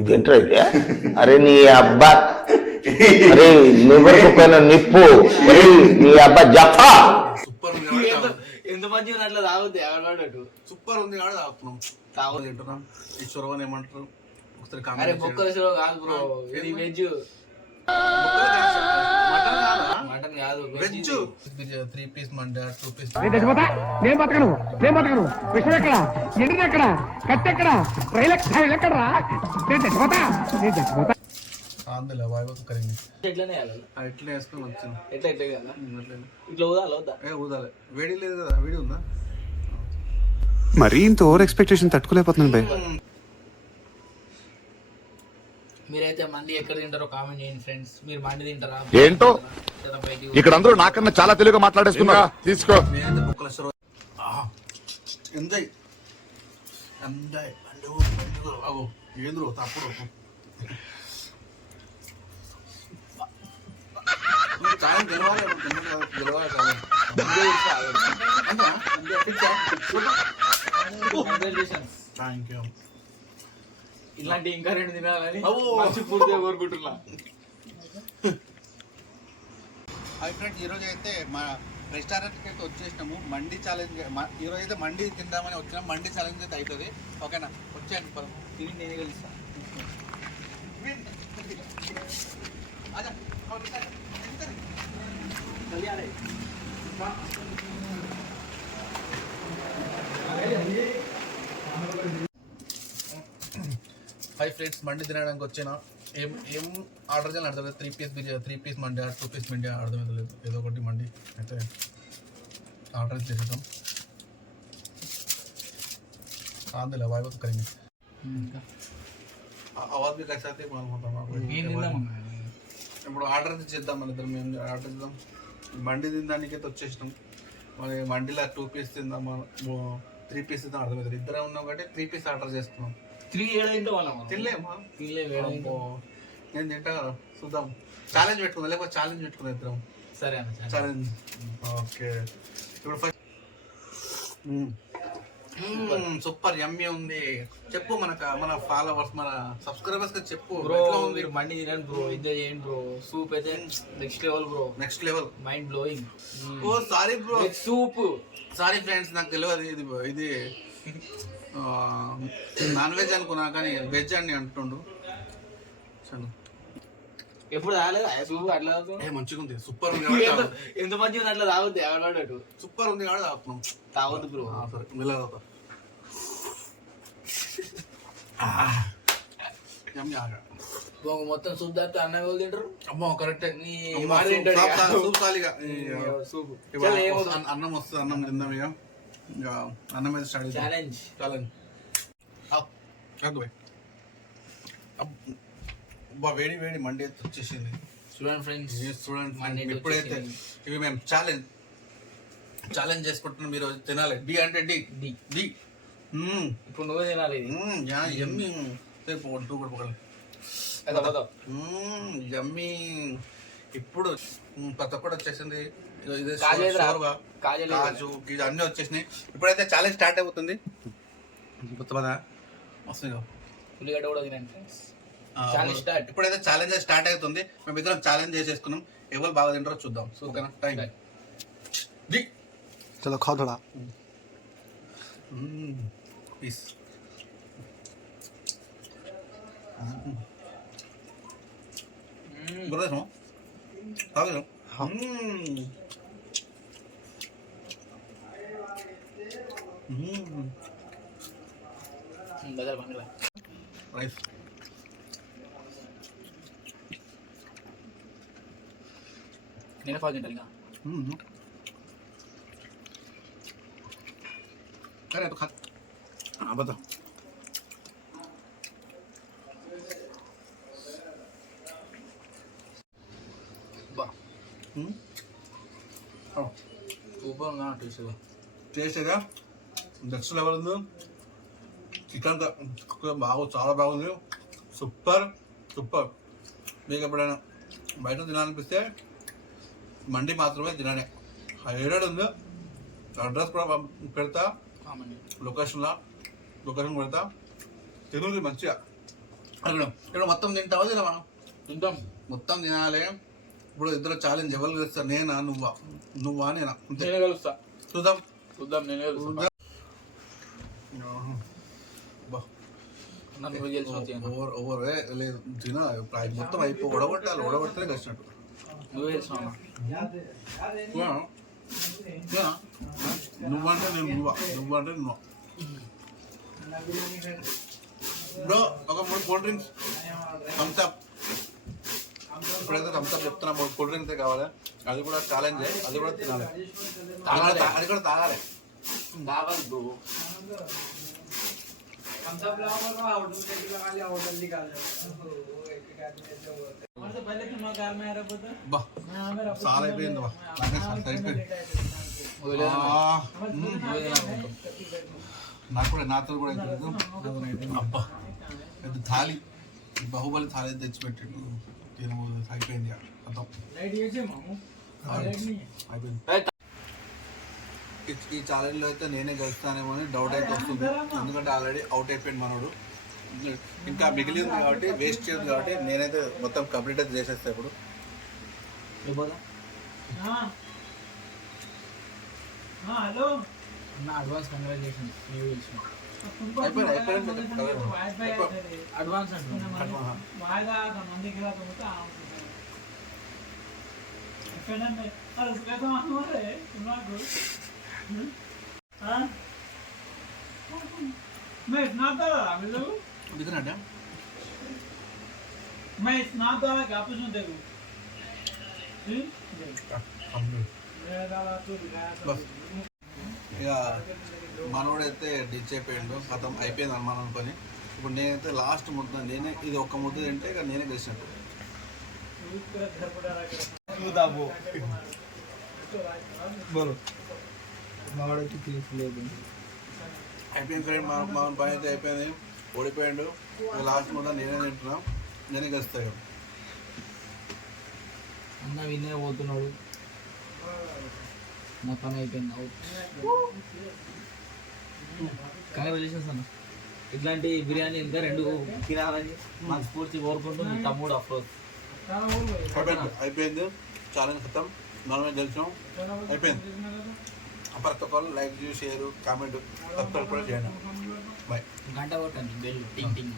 ఇదేంట్రా అయితే? అరే నీ అబ్బా, అరే లివర్ పైన నిప్పు, అరే నీ అబ్బా జఫా. సూపర్ ఉంది ఎంత మంచిగా అట్లా తాగుద్ది ఎవరు సూపర్ ఉంది కాబట్టి తాగుతున్నాం. తాగుతుంది తింటున్నాం. ఈశ్వరవ అని ఏమంటారు ఒకసారి అరే బొక్కల కాదు బ్రో, ఇది వెజ్. మటన్ కాదు, వెజ్. 3 పీస్ మండి, 2 పీస్ నేను బతకను విషయం ఎక్కడ, ఎండిది ఎక్కడ, కత్తి ఎక్కడ, రైలు ఎక్కడ, నేను చచ్చిపోతా. ఆంధ్రలో వాయిస్ కరింది ఎట్లనే ఇట్లా వేసుకొని వచ్చాను. ఎట్లా ఎట్లా కదా ఇట్లా ఊదాలి వద్దా? ఊదాలి. వేడి లేదు కదా, వేడి ఉందా? మరీ ఇంత ఓవర్ ఎక్స్పెక్టేషన్ తట్టుకోలేకపోతున్నాను భయ్. మీరైతే మండి ఎక్కడ తింటారో కామెంట్ చేయండి ఫ్రెండ్స్. మీరు మండి తింటారా? ఏంటో ఇక్కడ అందరూ నాకన్నా చాలా తెలుగుగా మాట్లాడేస్తున్నా. తీసుకో. నేనైతే బొక్కల ఎంజాయ్ ఎంజాయ్ అగో ఏంద్రో తప్పుడు చాయం గెలవాలి గెలవాలి కాదు. Thank you. ఇలాంటి ఇంకా 2 తినాలని మంచి పూర్తిగా కోరుకుంటున్నా. హాయ్ ఫ్రెండ్స్, ఈరోజు అయితే మా రెస్టారెంట్కి అయితే వచ్చేసినాము. మండి ఛాలెంజ్ ఈరోజు అయితే మండి తిందామని వచ్చినాం. మండి ఛాలెంజ్ అయితే అవుతుంది. ఓకేనా? వచ్చాను పదం తిని నేనే కలుస్తాను. హాయ్ ఫ్రెండ్స్, మండి తినడానికి వచ్చినా. ఏం ఆర్డర్ చేయాలని అర్థం లేదు. 3 పీస్ బిర్యానీ, 3 పీస్ మండి, 2 పీస్ మండి అర్థమైతే లేదు. ఏదో ఒకటి మండి అయితే ఆర్డర్ చేసేద్దాం. ఆంధ్రలో వాయిస్ కరింది आवाज भी कैसा थे ఇప్పుడు ఆర్డర్ చేద్దాం. మన ఇద్దరం మేము ఆర్డర్ చేద్దాం. మండి తినడానికి అయితే వచ్చేసినాం. మరి మండిలో 2 పీస్ తిందాం, 3 పీస్ తిందాం అర్థమవుతుంది. ఇద్దరే ఉన్నాం కాబట్టి 3 పీస్ ఆర్డర్ చేసుకున్నాం. 3 తింటే వాళ్ళ తినలేమా? తినలేము. నేను తింటా కదా, చూద్దాం. ఛాలెంజ్ పెట్టుకుందాం, లేకపోతే ఛాలెంజ్ పెట్టుకుందాం ఇద్దరం. సరే అన్న, ఛాలెంజ్. ఓకే, ఇప్పుడు ఫస్ట్ సూపర్ యమ్మీ ఉంది. చెప్పు మన ఫాలోవర్స్, మన సబ్స్క్రైబర్స్ చెప్పు బ్రో. మండి తినండి బ్రో, ఎంజాయ్ చేయండి బ్రో. సూప్ అయితే next level bro, next level, mind blowing. Oh sorry bro, soup. Sorry friends, నాకు తెలియదు ఇది నాన్ వెజ్ అనుకున్నా కానీ వెజ్ అని అంటుండు. చలో, ఎప్పుడు తాగలేదు సూప్ అట్లా. మంచిగా ఉంది, సూపర్ ఉంది. ఎంత మంచిగా అట్లా తాగుద్ది ఎవరు? సూపర్ ఉంది కాబట్టి తాగుతున్నాం. తాగొద్దు బ్రో. సరే, మెల్లగా మొత్తం సూప్ తాగితే అన్న వాళ్ళు తింటారు. అమ్మో కరెక్టే. అన్నం వస్తుంది, అన్నం తిందాం. ఇక అన్నం మీద స్టార్ట్ ఛాలెంజ్. వేడి వేడి మండి అయితే వచ్చేసింది. చూడండి ఫ్రెండ్స్, చూడండి ఇప్పుడైతే ఇవి మేము ఛాలెంజ్ చేసుకుంటున్నాం. మీరు తినాలి. డి అంటే డి డి డి. ఇప్పుడు నువ్వే తినాలి. యమ్మీ యమ్మీ. ఇప్పుడు కొత్త కూడా వచ్చేసింది. కాజు ఇది అన్నీ వచ్చేసినాయి. ఇప్పుడైతే ఛాలెంజ్ స్టార్ట్ అయిపోతుంది. కొత్త పదా వస్తుంది. ఉల్లిగడ్డ కూడా తినండి ఫ్రెండ్స్. ఇప్పుడైతే ఛాలెంజ్ స్టార్ట్ అవుతుంది. మేము ఇద్దరం ఛాలెంజ్ చేసేసుకున్నాం. ఎవరు బాగా తింటారో చూద్దాం. ఓకేనా? టైం చలో ఖాओ थोड़ा పీస్. గుర్రం తాగలేం. రైస్ నేను ఫాల్ తింటాను ఇంకా. अरे तो खा। हाँ बताओ। సూపర్ ఉందా టేస్ట్ కదా నెక్స్ట్ లెవెల్ ఉంది. చికెన్ బాగా చాలా బాగుంది. Super super. మీకు ఎప్పుడైనా బయట తినాలనిపిస్తే మండి మాత్రమే తినాలి. హైలైట్ ఉంది. అడ్రస్ కూడా పెడతా, లొకేషన్ పెడతా. తినుది మంచిగా. ఇక్కడ మొత్తం తింటావా తినవా? తింటాం. మొత్తం తినాలి. ఇప్పుడు ఇద్దరు ఛాలెంజ్ ఎవరు గెలుస్తారు, నేనా నువ్వా నేనా? అంతే. నేనే కలుస్తా. చూద్దాం. నేనే కలుస్తా. నన్ను ఓవరే లేదు తిన మొత్తం ఓడగొట్టాలి. ఓడగొట్టే కలిసినట్టు నువ్వే గెలిచినావు. నువ్వంటే నేను నువ్వంటే నువ్వు. బ్రో ఒక 3 కూల్ డ్రింక్స్ థమ్స్అప్. ఇప్పుడైతే థమ్స్అప్ చెప్తున్నా, 3 కూల్ డ్రింక్స్ కావాలి. అది కూడా ఛాలెంజ్, అది కూడా తినాలి, అది కూడా తాగాలి. తాగాలి బ్రో. చాలా అయిపోయింది బా, అయిపోయింది. నాకు కూడా నాతో కూడా అయిపోయింది. అబ్బా పెద్ద థాలి, బాహుబలి థాలి తెచ్చిపెట్టిండు. తినబోదు అయిపోయింది. అర్థం అయిపోయింది. ఈ ఛాలెంజ్లో అయితే నేనే గెలుస్తానేమో అని డౌట్ అయితే వస్తుంది, ఎందుకంటే ఆల్రెడీ అవుట్ అయిపోయింది మనోడు. ఇంకా మిగిలి ఉంది కాబట్టి, వేస్ట్ చేయదు కాబట్టి నేనైతే మొత్తం కంప్లీట్ అయితే చేసేస్తాను ఇప్పుడు. Hello advance congratulation. అడ్వాన్స్ ఇదినంటే मैं स्नातक आपस में देखूं ఇక మనోడైతే డిచ్ అయిపోయిండు, కథం అయిపోయింది అనుమానం అనుకొని. ఇప్పుడు నేనైతే లాస్ట్ ముద్ద, నేనే ఇది ఒక్క ముద్ద తింటే ఇక నేనే గెలిచినట్టు. అయిపోయింది ఫ్రెండ్, మా పని అయితే అయిపోయింది. ఓడిపోయాడు. లాస్ట్ ముద్ద నేనే తింటున్నా, నేనే గెలుస్తాను. అన్న వినే పోతున్నాడు, నా పని అయిపోయింది. కంగ్రాచులేషన్స్ అన్న. ఇట్లాంటి బిర్యానీ ఇంకా 2 తినాలని మనస్ఫూర్తి కోరుకుంటూ మీ తమ్ముడు అఫ్రోజ్. అయిపోయింది ఛాలెంజ్ ఖతం, మనమే గెలిచాం. అయిపోయింది. ప్రతి ఒక్కరు లైక్ చేసి, షేర్, కామెంట్, సబ్స్క్రైబ్ కూడా చేయండి. బాయ్. గంట కొట్టండి బెల్ టింగ్ టింగ్.